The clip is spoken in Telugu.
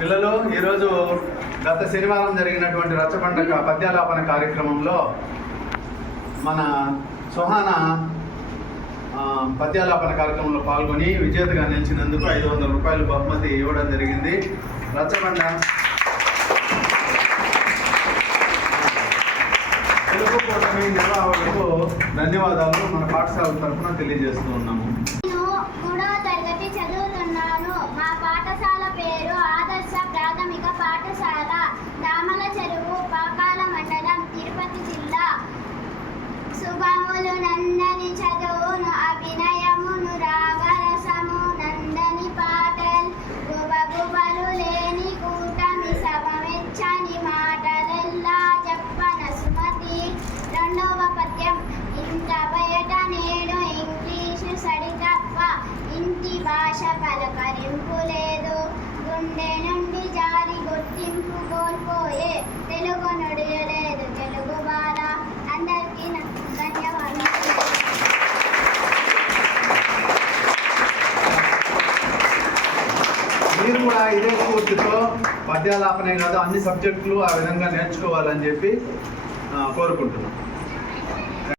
పిల్లలు ఈరోజు గత శనివారం జరిగినటువంటి రచ్చబండ పద్యాలాపన కార్యక్రమంలో మన సుహాన పద్యాలాపన కార్యక్రమంలో పాల్గొని విజేతగా నిలిచినందుకు 500 రూపాయలు బహుమతి ఇవ్వడం జరిగింది. రచ్చబండ తెలుగు కూటమి నిర్వాహకులకు ధన్యవాదాలు మన పాఠశాల తరఫున తెలియజేస్తూ ఉన్నాము. ప్రాథమిక పాఠశాల దామల చెరువు పాకాల మండలం తిరుపతి జిల్లా. శుభములు నందని చదువును అభినయమును రాగరసము నందని పాటల్ గుబగుబలు లేని కూటమి సభమెచ్చని మాటలెల్లా చెప్పన సుమతి. రెండవ పద్యం. ఇంత బయట నేడు ఇంగ్లీషు సడి తప్ప ఇంటి భాష పలకరింపు లేదు. గుండె నుండి జారి గుర్తింపు కోల్పోయే తెలుగు నుడియలేదు తెలుగు బాల. అందరికీ ధన్యవాదాలు. మీరు కూడా ఇదే స్ఫూర్తితో పద్యాలాపనే కాదు అన్ని సబ్జెక్టులు ఆ విధంగా నేర్చుకోవాలని చెప్పి కోరుకుంటున్నాం.